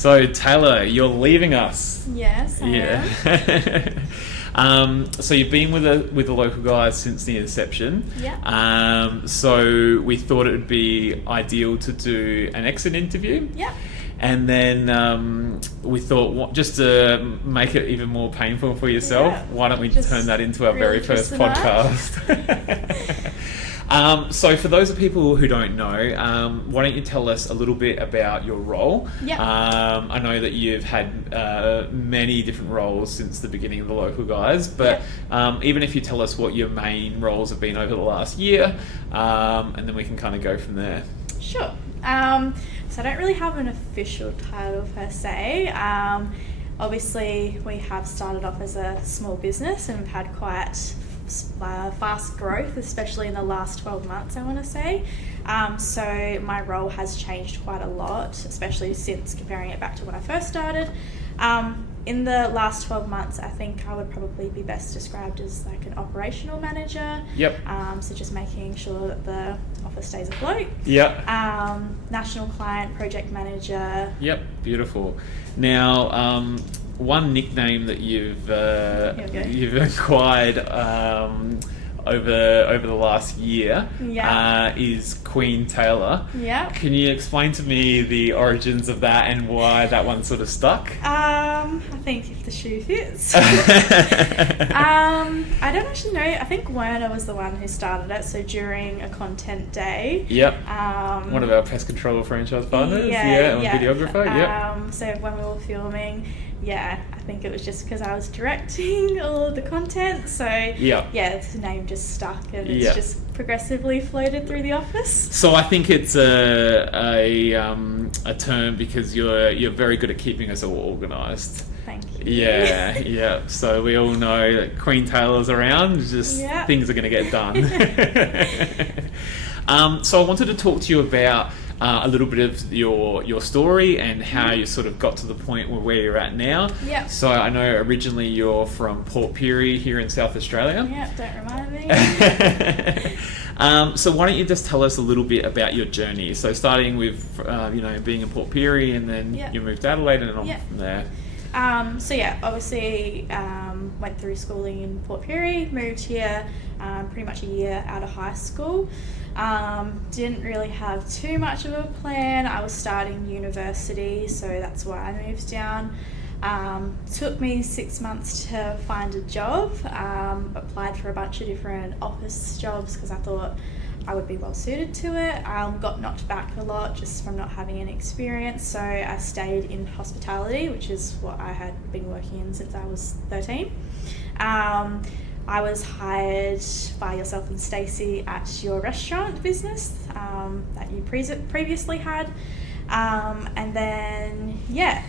So Taylor, you're leaving us. Yes, I am. So you've been with the local guys since the inception. Yeah. So we thought it would be ideal to do an exit interview. Yeah. And then we thought, just to make it even more painful for yourself, why don't we turn that into our very first podcast? So for those of people who don't know, why don't you tell us a little bit about your role? Yeah. I know that you've had many different roles since the beginning of the local guys, but even if you tell us what your main roles have been over the last year, and then we can kind of go from there. Sure. So I don't really have an official title per se. Obviously, we have started off as a small business and we've had quite fast growth, especially in the last 12 months, I want to say. So my role has changed quite a lot, especially since comparing it back to when I first started. In the last 12 months, I think I would probably be best described as like an operational manager. Yep. So just making sure that the office stays afloat. Yep. National client project manager. Yep. Beautiful. Now, one nickname that you've acquired over the last year is Queen Taylor. Yeah. Can you explain to me the origins of that and why that one sort of stuck? I think if the shoe fits. I don't actually know. I think Werner was the one who started it. So during a content day. Yep. One of our pest control franchise partners. And videographer. Yep. So when we were filming, I think it was just because I was directing all of the content. So the name just stuck and it's just progressively floated through the office. So I think it's a term because you're very good at keeping us all organised. Thank you. Yeah. So we all know that Queen Taylor's around, things are going to get done. So I wanted to talk to you about a little bit of your story and how you sort of got to the point where you're at now. Yeah. So I know originally you're from Port Pirie here in South Australia. Yeah, don't remind me. So why don't you just tell us a little bit about your journey? So starting with being in Port Pirie and then you moved to Adelaide and on from there. Obviously went through schooling in Port Pirie, moved here pretty much a year out of high school. Didn't really have too much of a plan. I was starting university, so that's why I moved down. Took me 6 months to find a job. Applied for a bunch of different office jobs because I thought I would be well suited to it. Got knocked back a lot just from not having any experience, so I stayed in hospitality, which is what I had been working in since I was 13. I was hired by yourself and Stacey at your restaurant business that you previously had. And then,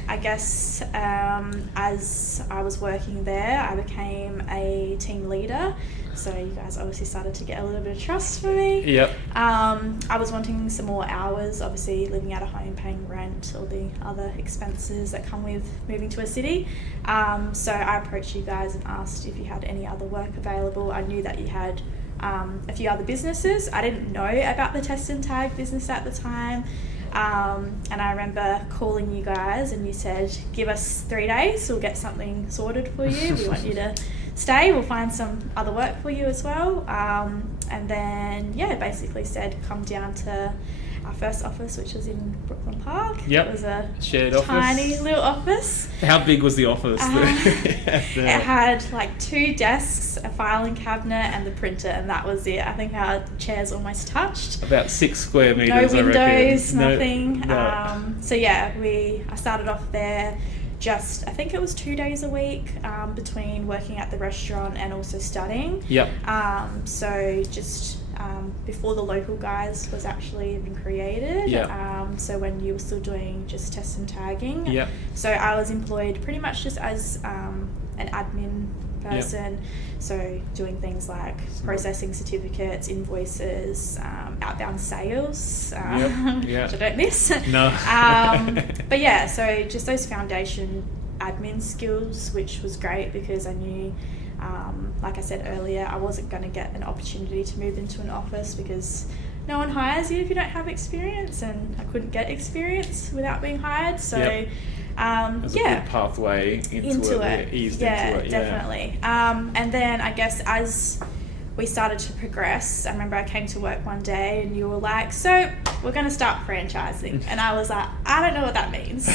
I guess as I was working there, I became a team leader. So you guys obviously started to get a little bit of trust for me. Yep. I was wanting some more hours, obviously living out of home, paying rent, all the other expenses that come with moving to a city. So I approached you guys and asked if you had any other work available. I knew that you had a few other businesses. I didn't know about the test and tag business at the time. And I remember calling you guys and you said, give us 3 days, we'll get something sorted for you. We want you to stay, we'll find some other work for you as well. And then, basically said, come down to our first office, which was in Brooklyn Park. Yep. It was a shared tiny office. Little office. How big was the office? It had like 2 desks, a filing cabinet and the printer, and that was it. I think our chairs almost touched. About 6 square metres. No windows, nothing. No. I started off there I think it was 2 days a week between working at the restaurant and also studying. Yep. Before the local guys was actually even created. Yep. So when you were still doing just test and tagging. Yep. So I was employed pretty much just as an admin person. Yep. So doing things like processing certificates, invoices, outbound sales, which I don't miss. No. So just those foundation admin skills, which was great because I knew, like I said earlier, I wasn't going to get an opportunity to move into an office because no one hires you if you don't have experience, and I couldn't get experience without being hired. So There's a good pathway into it. Eased into it. Definitely. And then I guess as we started to progress, I remember I came to work one day and you were like, so we're going to start franchising. And I was like, I don't know what that means.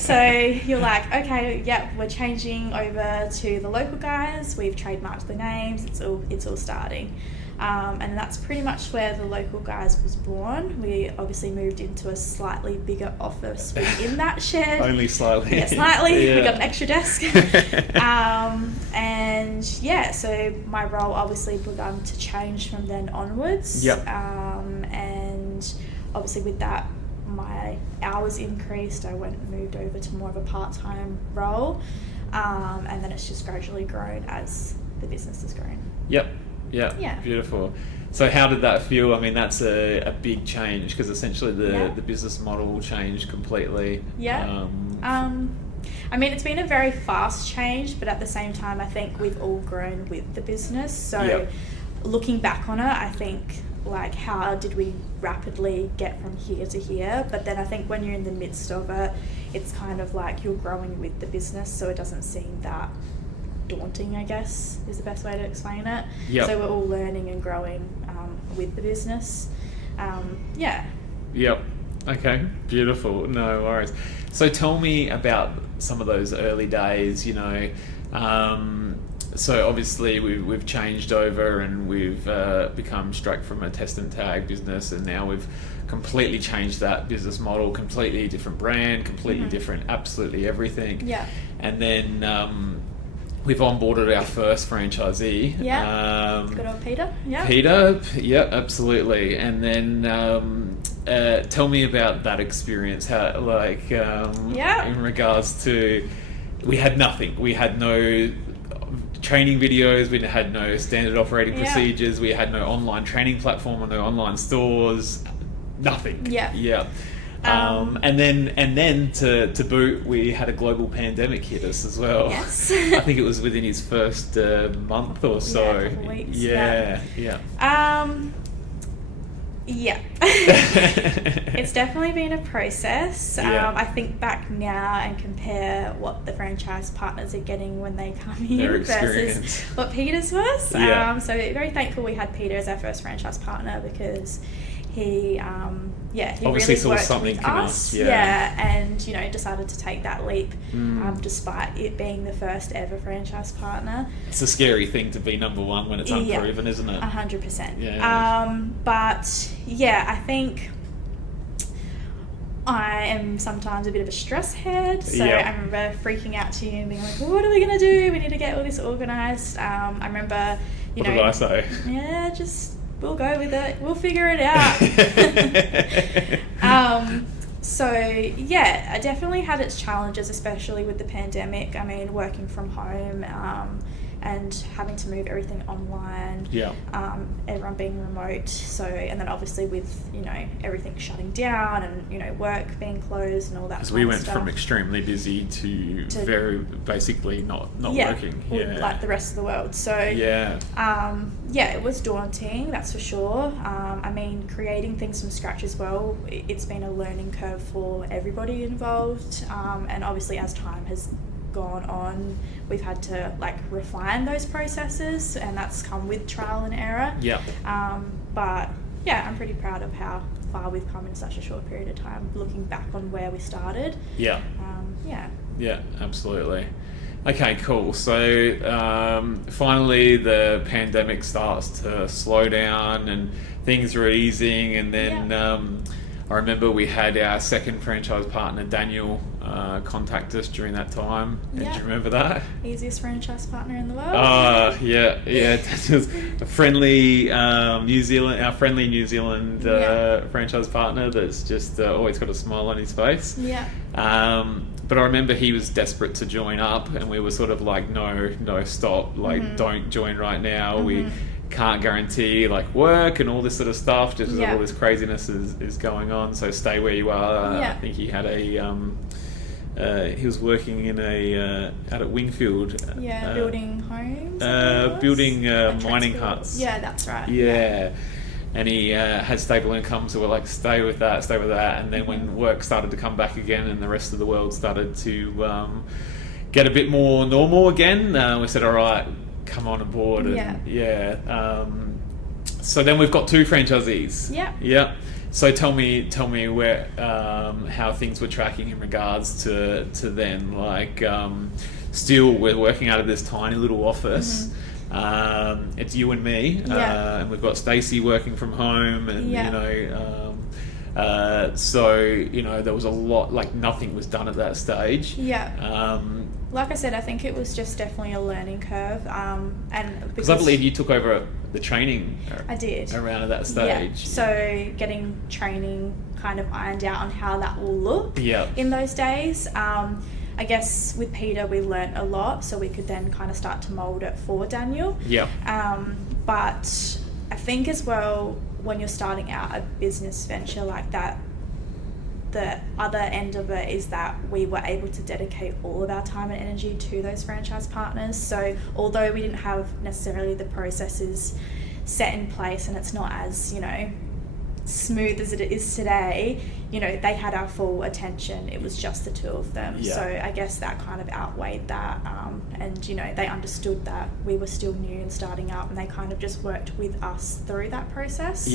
So you're like, okay, yep, we're changing over to the local guys. We've trademarked the names. It's all starting. And that's pretty much where the local guys was born. We obviously moved into a slightly bigger office within that shed. Only slightly. Yeah, slightly. We got an extra desk. And yeah, so my role obviously begun to change from then onwards. Yep. And obviously with that, my hours increased. I moved over to more of a part-time role. And then it's just gradually grown as the business has grown. Yep. Yeah, beautiful. So how did that feel? I mean, that's a big change because essentially the business model changed completely. Yeah. I mean, it's been a very fast change, but at the same time, I think we've all grown with the business. So looking back on it, I think, like, how did we rapidly get from here to here? But then I think when you're in the midst of it, it's kind of like you're growing with the business, so it doesn't seem that daunting, I guess, is the best way to explain it. Yep. So we're all learning and growing with the business. Yep. Okay, beautiful. No worries. So tell me about some of those early days, you know. So obviously we've changed over and we've become straight from a test and tag business, and now we've completely changed that business model, completely different brand, completely different absolutely everything. Yeah. And then we've onboarded our first franchisee. Yeah. Good old Peter. Yeah. Peter. Yeah, absolutely. And then tell me about that experience. How, like, in regards to, we had nothing. We had no training videos. We had no standard operating procedures. We had no online training platform or no online stores. Nothing. Yeah. Yeah. And then to boot, we had a global pandemic hit us as well. Yes. I think it was within his first month or so. Yeah, a couple weeks. Yeah. It's definitely been a process. Yeah. I think back now and compare what the franchise partners are getting when they come in versus what Peter's was. Yeah. So very thankful we had Peter as our first franchise partner, because he obviously really saw worked something with from us. us. Yeah. And decided to take that leap, despite it being the first ever franchise partner. It's a scary thing to be number one when it's unproven, isn't it? 100%. Yeah. But yeah, I think I am sometimes a bit of a stress head. So I remember freaking out to you and being like, well, what are we going to do? We need to get all this organised. I remember, what did I say? Yeah, we'll go with it. We'll figure it out. So yeah, I definitely had its challenges, especially with the pandemic. I mean, working from home and having to move everything online. Yeah. Everyone being remote. So, and then obviously with, everything shutting down and, work being closed and all that. Because we went from extremely busy to very basically not working. Yeah. Like the rest of the world. So yeah. It was daunting, that's for sure. I mean, creating things from scratch as well, it's been a learning curve for everybody involved. And obviously as time has gone on, we've had to refine those processes, and that's come with trial and error. Yeah. But yeah, I'm pretty proud of how far we've come in such a short period of time, looking back on where we started. Yeah. Yeah, absolutely. Okay, cool. So finally the pandemic starts to slow down and things are easing, and then I remember we had our second franchise partner, Daniel, contact us during that time. Do you remember that? Easiest franchise partner in the world. Yeah. Daniel's a friendly New Zealand franchise partner that's just always got a smile on his face. Yeah. But I remember he was desperate to join up, and we were sort of like, no, stop, don't join right now. We can't guarantee work and all this sort of stuff, just all this craziness is going on, so stay where you are. I think he had he was working in out at Wingfield. Building homes. Building mining huts. Yeah, that's right. Yeah. and he had stable income, so we're like, stay with that. And then when work started to come back again and the rest of the world started to get a bit more normal again, we said, all right, come on aboard. And so then we've got 2 franchisees. Yeah. So tell me where how things were tracking in regards to then, like, still we're working out of this tiny little office. It's you and me, and we've got Stacey working from home, and so there was a lot, like nothing was done at that stage. Like I said, I think it was just definitely a learning curve, and because I believe you took over the training. I did around at that stage. So getting training kind of ironed out on how that will look in those days. I guess with Peter we learnt a lot, so we could then kind of start to mould it for Daniel. But I think as well, when you're starting out a business venture like that, the other end of it is that we were able to dedicate all of our time and energy to those franchise partners. So although we didn't have necessarily the processes set in place, and it's not as, smooth as it is today, they had our full attention. It was just the 2 of them. So I guess that kind of outweighed that, and they understood that we were still new and starting up, and they kind of just worked with us through that process.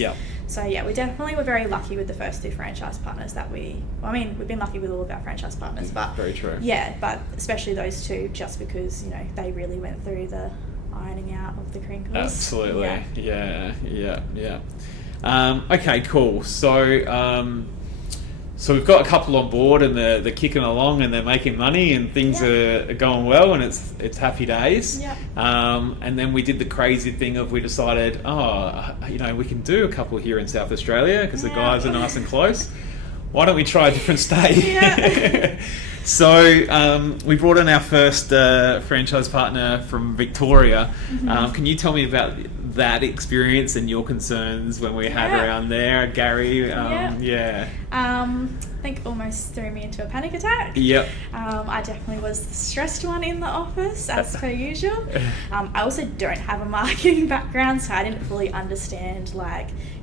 So we definitely were very lucky with the first 2 franchise partners that we've been lucky with all of our franchise partners, but very true. But especially those 2, just because they really went through the ironing out of the crinkles. Absolutely. Okay, cool. So we've got a couple on board, and they're kicking along, and they're making money, and things are going well, and it's happy days. And then we did the crazy thing of, we decided, we can do a couple here in South Australia because the guys are nice and close. Why don't we try a different state? So we brought in our first franchise partner from Victoria. Can you tell me about that experience and your concerns when we had around there, Gary? I think almost threw me into a panic attack. I definitely was the stressed one in the office, as per usual. I also don't have a marketing background, so I didn't fully understand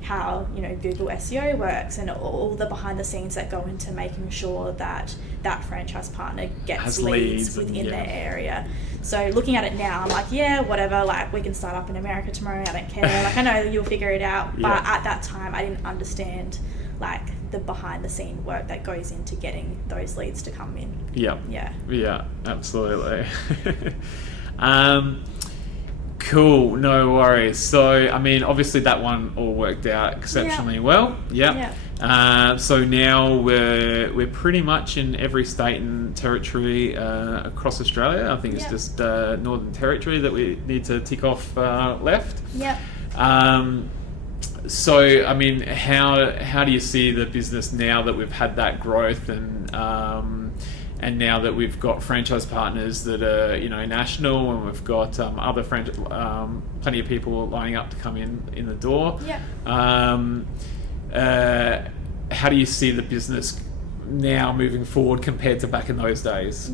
how Google SEO works and all the behind the scenes that go into making sure that that franchise partner gets leads within their area. So looking at it now, I'm like, whatever, we can start up in America tomorrow, I don't care, I know you'll figure it out. But at that time I didn't understand the behind the scene work that goes into getting those leads to come in. Absolutely. Cool, no worries. So obviously that one all worked out exceptionally well. So now we're pretty much in every state and territory across Australia. I think it's just Northern Territory that we need to tick off left. So how do you see the business now that we've had that growth, and now that we've got franchise partners that are national, and we've got other plenty of people lining up to come in the door? How do you see the business now moving forward compared to back in those days?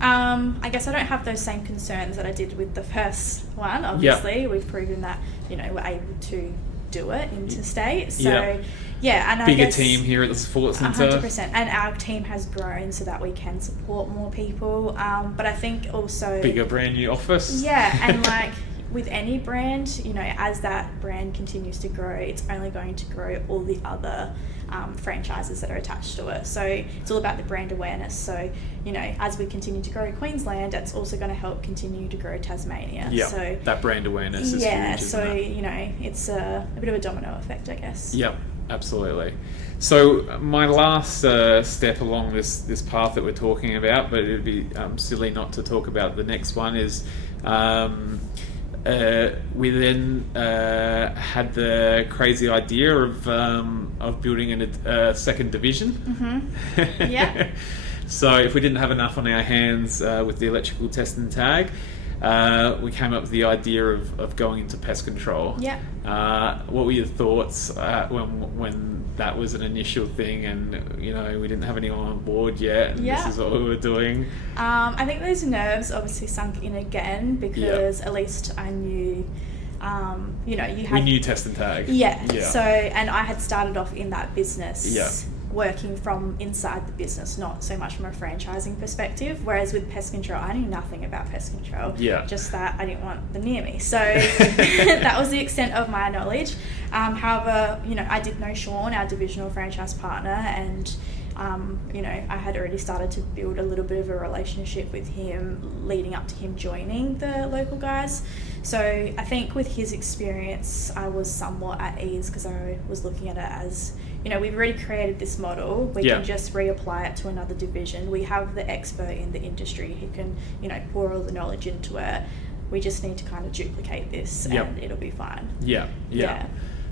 I guess I don't have those same concerns that I did with the first one. Obviously we've proven that we're able to do it interstate. So and bigger team here at the support centre. 100%, and our team has grown so that we can support more people. But I think also bigger brand new office. And with any brand, as that brand continues to grow, it's only going to grow all the other franchises that are attached to it. So it's all about the brand awareness. So, as we continue to grow Queensland, it's also going to help continue to grow Tasmania. So that brand awareness is huge, so, it's a bit of a domino effect, I guess. Absolutely. So my last step along this path that we're talking about, but it would be silly not to talk about the next one, is we then had the crazy idea of building a second division. So if we didn't have enough on our hands with the electrical test and tag, we came up with the idea of going into pest control. What were your thoughts when that was an initial thing, and we didn't have anyone on board yet, and this is what we were doing? I think those nerves obviously sunk in again, because at least I knew you know, you had... We knew Test and Tag. Yeah. So, and I had started off in that business. Yeah. Working from inside the business, not so much from a franchising perspective. Whereas with pest control, I knew nothing about pest control. Yeah. Just that I didn't want them near me. So that was the extent of my knowledge. However, you know, I did know Sean, our divisional franchise partner, and you know, I had already started to build a little bit of a relationship with him leading up to him joining the local guys. So I think with his experience, I was somewhat at ease because I was looking at it as, you know, we've already created this model. We can just reapply it to another division. We have the expert in the industry who can, you know, pour all the knowledge into it. We just need to kind of duplicate this and it'll be fine. Yeah.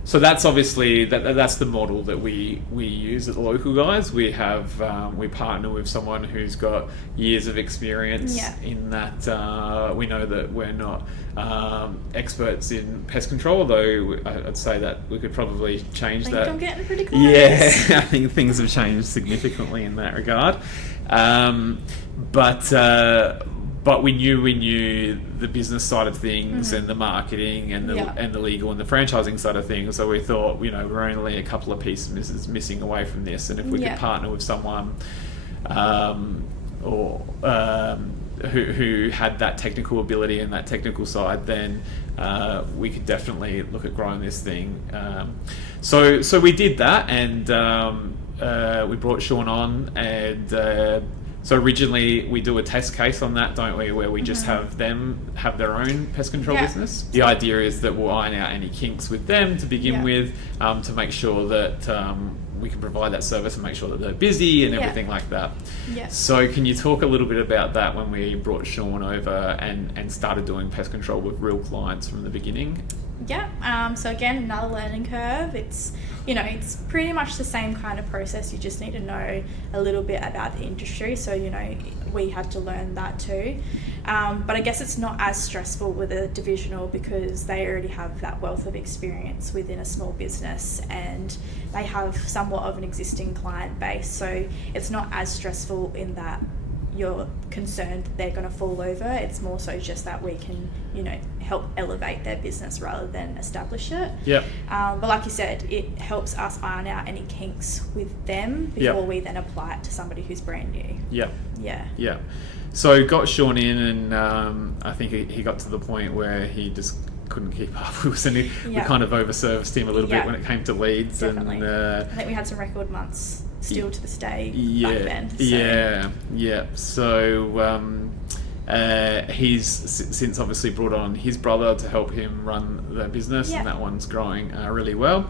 So that's obviously that's the model that we use at the local guys. We have we partner with someone who's got years of experience in that. We know that we're not experts in pest control, although I'd say that we could probably change that. I'm getting pretty close. Yeah, I think things have changed significantly in that regard. But we knew the business side of things and the marketing and the legal and the franchising side of things. So we thought, you know, we're only a couple of pieces missing away from this, and if we could partner with someone who had that technical ability and that technical side, then we could definitely look at growing this thing. So we did that, and we brought Sean on, and so originally we do a test case on that, don't we, where we just have them have their own pest control business. The idea is that we'll iron out any kinks with them to begin with, to make sure that we can provide that service and make sure that they're busy and everything like that. So can you talk a little bit about that when we brought Sean over and started doing pest control with real clients from the beginning? So again, another learning curve. It's, you know, it's pretty much the same kind of process. You just need to know a little bit about the industry. So, you know, we had to learn that too. But I guess it's not as stressful with a divisional because they already have that wealth of experience within a small business and they have somewhat of an existing client base. So it's not as stressful in that you're concerned that they're going to fall over. It's more so just that we can, you know, help elevate their business rather than establish it. But like you said, it helps us iron out any kinks with them before we then apply it to somebody who's brand new. So got Sean in, and I think he got to the point where he just couldn't keep up. We kind of overserviced him a little bit when it came to leads. Definitely. And I think we had some record months still to this day back then. He's since obviously brought on his brother to help him run the business, and that one's growing really well.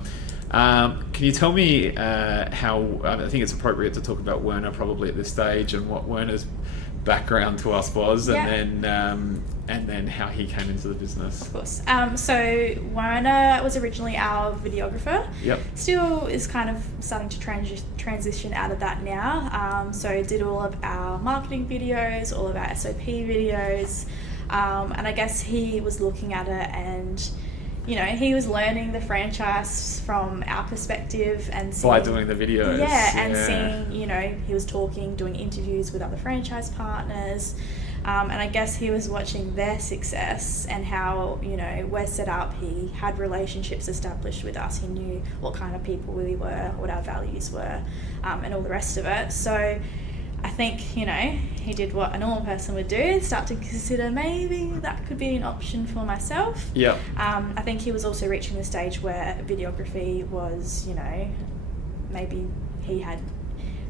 Can you tell me how, I think it's appropriate to talk about Werner probably at this stage and what Werner's background to us was, and then how he came into the business. Of course. So Werner was originally our videographer. Still is kind of starting to transition out of that now. So did all of our marketing videos, all of our SOP videos, and I guess he was looking at it and, you know, he was learning the franchise from our perspective and seeing, by doing the videos. And seeing, you know, he was talking, doing interviews with other franchise partners. And I guess he was watching their success and how, you know, we're set up. He had relationships established with us. He knew what kind of people we were, what our values were, and all the rest of it. So I think, you know, he did what a normal person would do, start to consider maybe that could be an option for myself. I think he was also reaching the stage where videography was, you know, maybe he had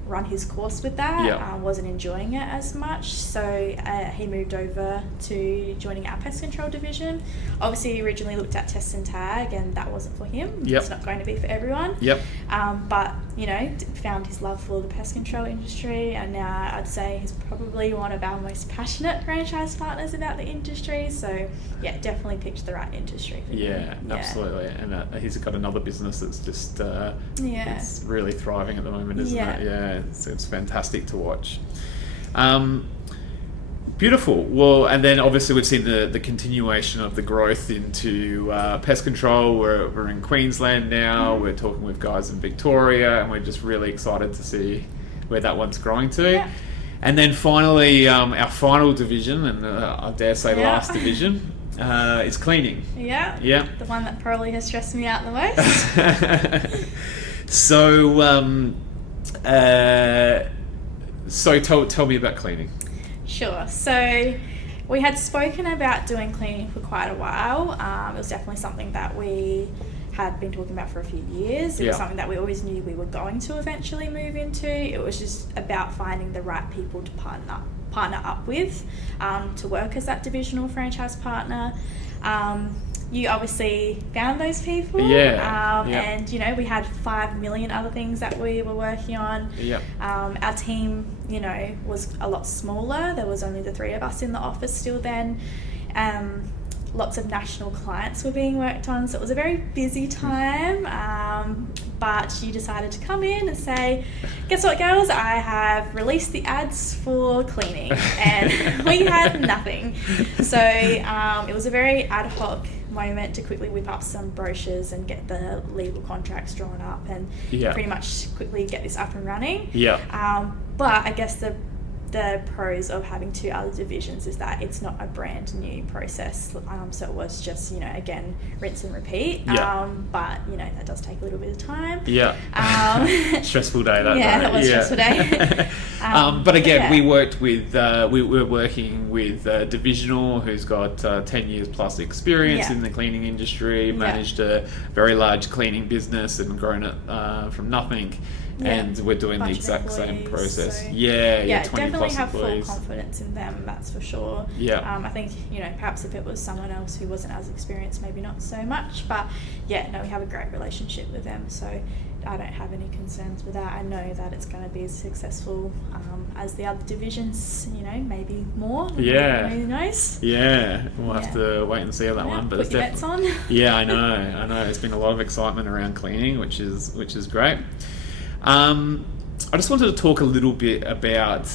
run his course with that, wasn't enjoying it as much, so he moved over to joining our pest control division. Obviously he originally looked at Test and Tag and that wasn't for him. It's not going to be for everyone. But, you know, found his love for the pest control industry, and now I'd say he's probably one of our most passionate franchise partners about the industry. So definitely picked the right industry for him. Absolutely. And he's got another business that's just it's really thriving at the moment, isn't it? It's fantastic to watch. Beautiful. Well, and then obviously we've seen the continuation of the growth into pest control. We're in Queensland now. We're talking with guys in Victoria, and we're just really excited to see where that one's growing to. And then finally, our final division, and I dare say last division, is cleaning. Yeah. Yeah. The one that probably has stressed me out the most. So tell me about cleaning. Sure. So we had spoken about doing cleaning for quite a while. It was definitely something that we had been talking about for a few years. It was something that we always knew we were going to eventually move into. It was just about finding the right people to partner up with to work as that divisional franchise partner. You obviously found those people. And, we had 5 million other things that we were working on. Our team, was a lot smaller. There was only the 3 of us in the office still then. Lots of national clients were being worked on, so it was a very busy time. But you decided to come in and say, guess what, girls? I have released the ads for cleaning, and we had nothing. So it was a very ad hoc moment to quickly whip up some brochures and get the legal contracts drawn up and pretty much quickly get this up and running. But I guess the pros of having 2 other divisions is that it's not a brand new process. So it was just, again, rinse and repeat. But, that does take a little bit of time. Stressful day that day. That was stressful day. But again, we worked with, we were working with Divisional, who's got 10 years plus experience in the cleaning industry, managed a very large cleaning business and grown it from nothing. And we're doing the exact same process. So 20 definitely plus have employees. Full confidence in them, that's for sure. I think, perhaps if it was someone else who wasn't as experienced, maybe not so much. But we have a great relationship with them. So I don't have any concerns with that. I know that it's going to be as successful as the other divisions, maybe more. Who knows? We'll have to wait and see on that one. But put your bets on. I know. There's been a lot of excitement around cleaning, which is great. I just wanted to talk a little bit about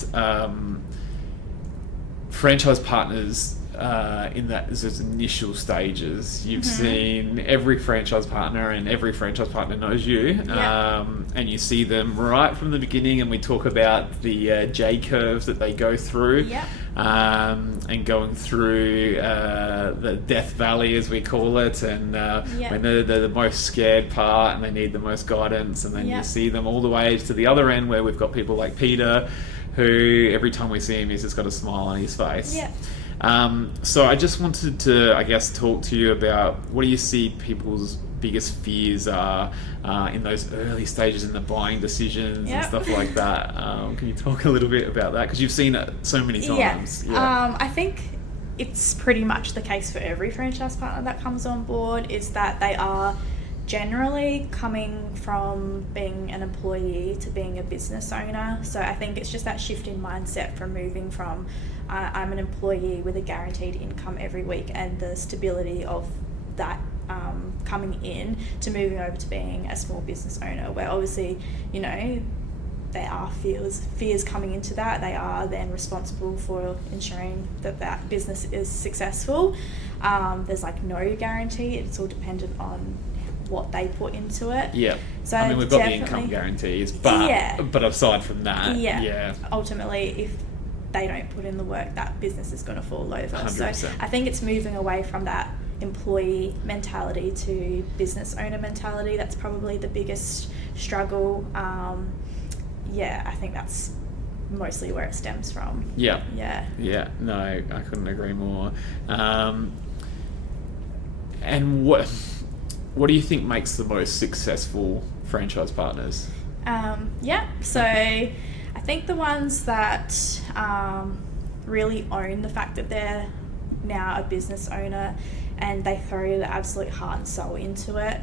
franchise partners in those initial stages. You've seen every franchise partner, and every franchise partner knows you, and you see them right from the beginning, and we talk about the J curves that they go through, and going through the death valley, as we call it, and when they're the most scared part and they need the most guidance, and then you see them all the way to the other end, where we've got people like Peter, who every time we see him, he's just got a smile on his face. So I just wanted to, talk to you about what do you see people's biggest fears are in those early stages in the buying decisions and stuff like that. Can you talk a little bit about that? Because you've seen it so many times. I think it's pretty much the case for every franchise partner that comes on board, is that they are generally coming from being an employee to being a business owner. So I think it's just that shift in mindset from moving from I'm an employee with a guaranteed income every week and the stability of that coming in, to moving over to being a small business owner, where obviously, there are fears coming into that. They are then responsible for ensuring that business is successful. There's no guarantee. It's all dependent on what they put into it. So we've got the income guarantees, but aside from that, ultimately, if they don't put in the work, that business is going to fall over. 100%. So I think it's moving away from that employee mentality to business owner mentality. That's probably the biggest struggle. I think that's mostly where it stems from. No, I couldn't agree more. And what do you think makes the most successful franchise partners? So I think the ones that really own the fact that they're now a business owner and they throw the absolute heart and soul into it.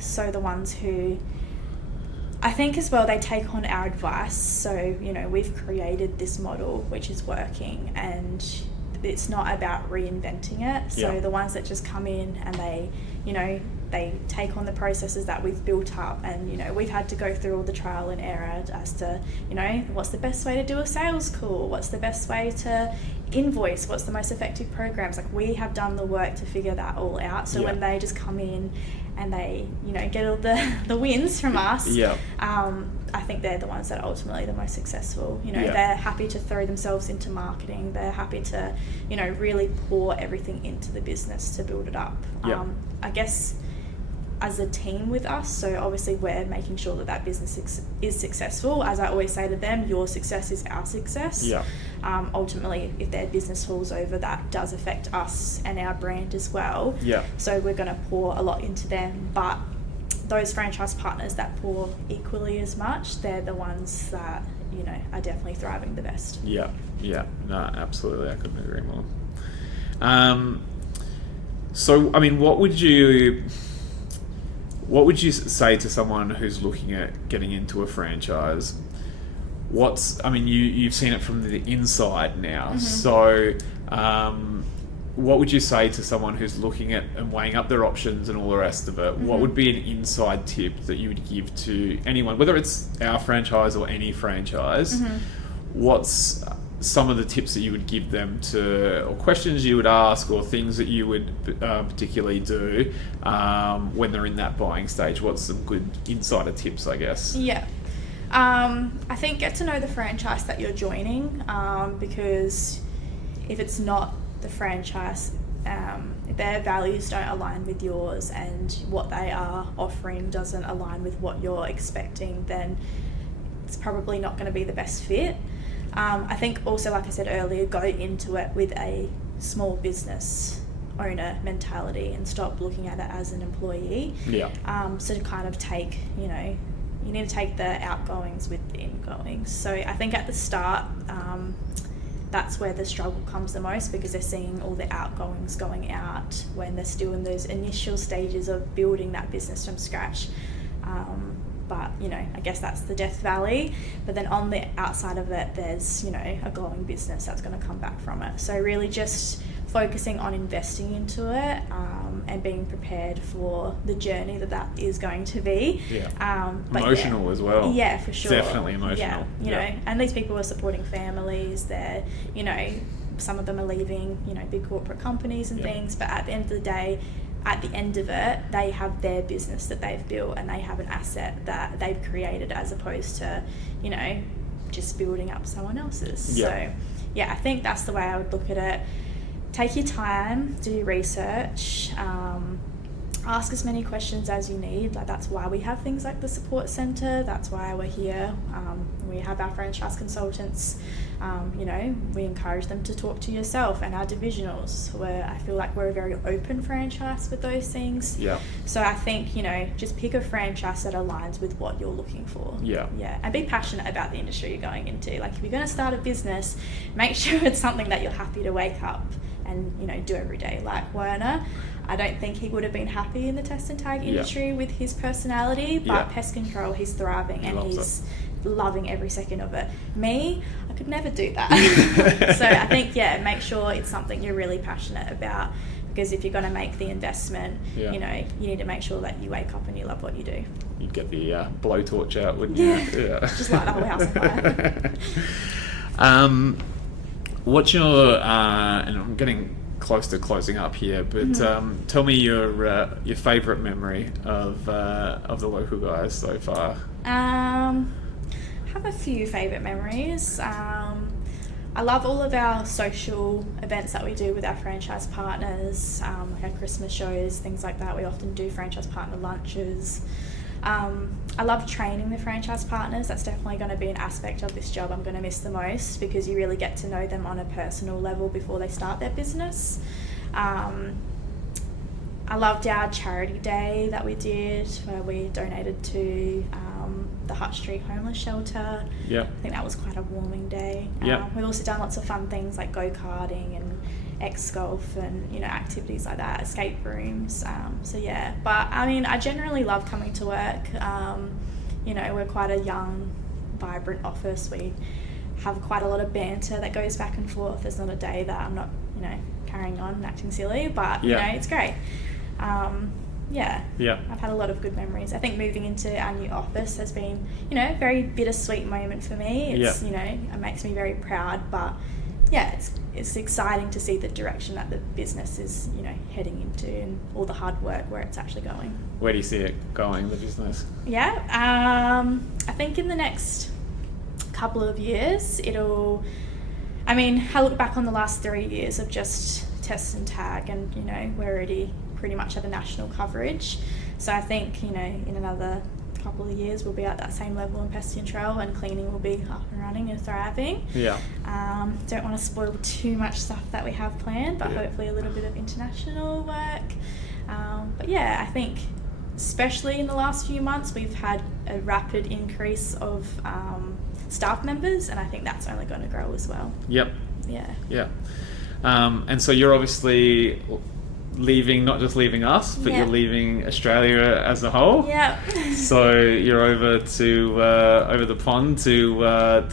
So the ones who, I think as well, they take on our advice. So, we've created this model which is working, and it's not about reinventing it. So the ones that just come in and they, they take on the processes that we've built up, and we've had to go through all the trial and error as to what's the best way to do a sales call, what's the best way to invoice, what's the most effective programs. We have done the work to figure that all out. So when they just come in and they, get all the wins from us, Yeah. I think they're the ones that are ultimately the most successful. Yeah. They're happy to throw themselves into marketing. They're happy to, really pour everything into the business to build it up. Yeah. I guess as a team with us, so obviously we're making sure that business is successful. As I always say to them, your success is our success. Yeah. Ultimately, if their business falls over, that does affect us and our brand as well. Yeah. So we're going to pour a lot into them, but those franchise partners that pour equally as much, they're the ones that, are definitely thriving the best. Yeah. Yeah. No, absolutely. I couldn't agree more. So, I mean, what would you say to someone who's looking at getting into a franchise? You've seen it from the inside now. Mm-hmm. So, what would you say to someone who's looking at and weighing up their options and all the rest of it? Mm-hmm. What would be an inside tip that you would give to anyone, whether it's our franchise or any franchise? Mm-hmm. What's some of the tips that you would give them or questions you would ask, or things that you would particularly do when they're in that buying stage? What's some good insider tips, I guess? Yeah. I think get to know the franchise that you're joining, because if it's not the franchise, if their values don't align with yours and what they are offering doesn't align with what you're expecting, then it's probably not going to be the best fit. I think also, like I said earlier, go into it with a small business owner mentality and stop looking at it as an employee. Yeah. So to kind of take, you need to take the outgoings with the ingoings. So I think at the start, that's where the struggle comes the most, because they're seeing all the outgoings going out when they're still in those initial stages of building that business from scratch. But, I guess that's the death valley. But then on the outside of it, there's, a glowing business that's going to come back from it. So really just focusing on investing into it, and being prepared for the journey that is going to be. Yeah. Emotional as well. Yeah, for sure. Definitely emotional. Yeah, and these people are supporting families. They're, some of them are leaving, big corporate companies and things. But at the end of the day, at the end of it, they have their business that they've built and they have an asset that they've created, as opposed to, just building up someone else's. Yeah. So, I think that's the way I would look at it. Take your time, do your research, ask as many questions as you need. Like, that's why we have things like the support centre. That's why we're here. We have our franchise consultants. We encourage them to talk to yourself and our divisionals, where I feel like we're a very open franchise with those things. Yeah. So I think, just pick a franchise that aligns with what you're looking for. Yeah. Yeah. And be passionate about the industry you're going into. Like, if you're going to start a business, make sure it's something that you're happy to wake up and, do every day. Like Werner, I don't think he would have been happy in the test and tag industry with his personality, but pest control, he's thriving and he's loving every second of it. Me, I could never do that. So I think, make sure it's something you're really passionate about, because if you're going to make the investment, you need to make sure that you wake up and you love what you do. You'd get the blowtorch out, wouldn't you? Yeah. Just light the whole house on fire. What's your, and I'm getting close to closing up here, but tell me your favourite memory of the local guys so far. I have a few favourite memories. I love all of our social events that we do with our franchise partners, like our Christmas shows, things like that. We often do franchise partner lunches. I love training the franchise partners. That's definitely going to be an aspect of this job I'm going to miss the most, because you really get to know them on a personal level before they start their business. I loved our charity day that we did, where we donated to the Hut Street Homeless Shelter. Yeah. I think that was quite a warming day. Yeah. We've also done lots of fun things like go-karting and X-golf and, activities like that, escape rooms. But I mean, I generally love coming to work. We're quite a young, vibrant office. We have quite a lot of banter that goes back and forth. There's not a day that I'm not, carrying on and acting silly, but, it's great. I've had a lot of good memories. I think moving into our new office has been, a very bittersweet moment for me. It's, it makes me very proud, but yeah, it's exciting to see the direction that the business is, you know, heading into, and all the hard work where it's actually going. Where do you see it going, the business? Yeah, I think in the next couple of years, I look back on the last 3 years of just test and tag, and, you know, we're already pretty much at a national coverage. So I think, you know, in another couple of years we'll be at that same level in pest control, and cleaning will be up and running and thriving. Yeah. Don't want to spoil too much stuff that we have planned, but hopefully a little bit of international work. But yeah, I think especially in the last few months we've had a rapid increase of staff members, and I think that's only going to grow as well. Yep. Yeah. And so you're obviously leaving, not just leaving us, but you're leaving Australia as a whole. Yeah. So you're over the pond to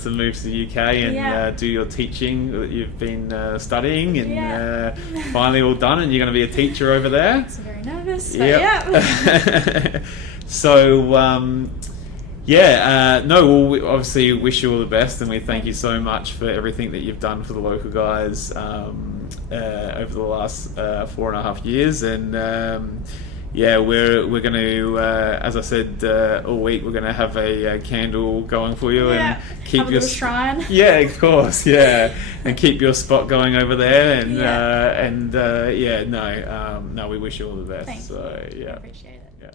move to the UK and do your teaching that you've been studying, and finally all done, and you're going to be a teacher over there. I'm very nervous, but yeah. So we obviously wish you all the best, and we thank you so much for everything that you've done for the local guys over the last 4.5 years. And we're going to, as I said all week, we're going to have a candle going for you, and keep have a little shrine. Yeah, of course, and keep your spot going over there. And we wish you all the best. Thank you. So I appreciate it. Yeah.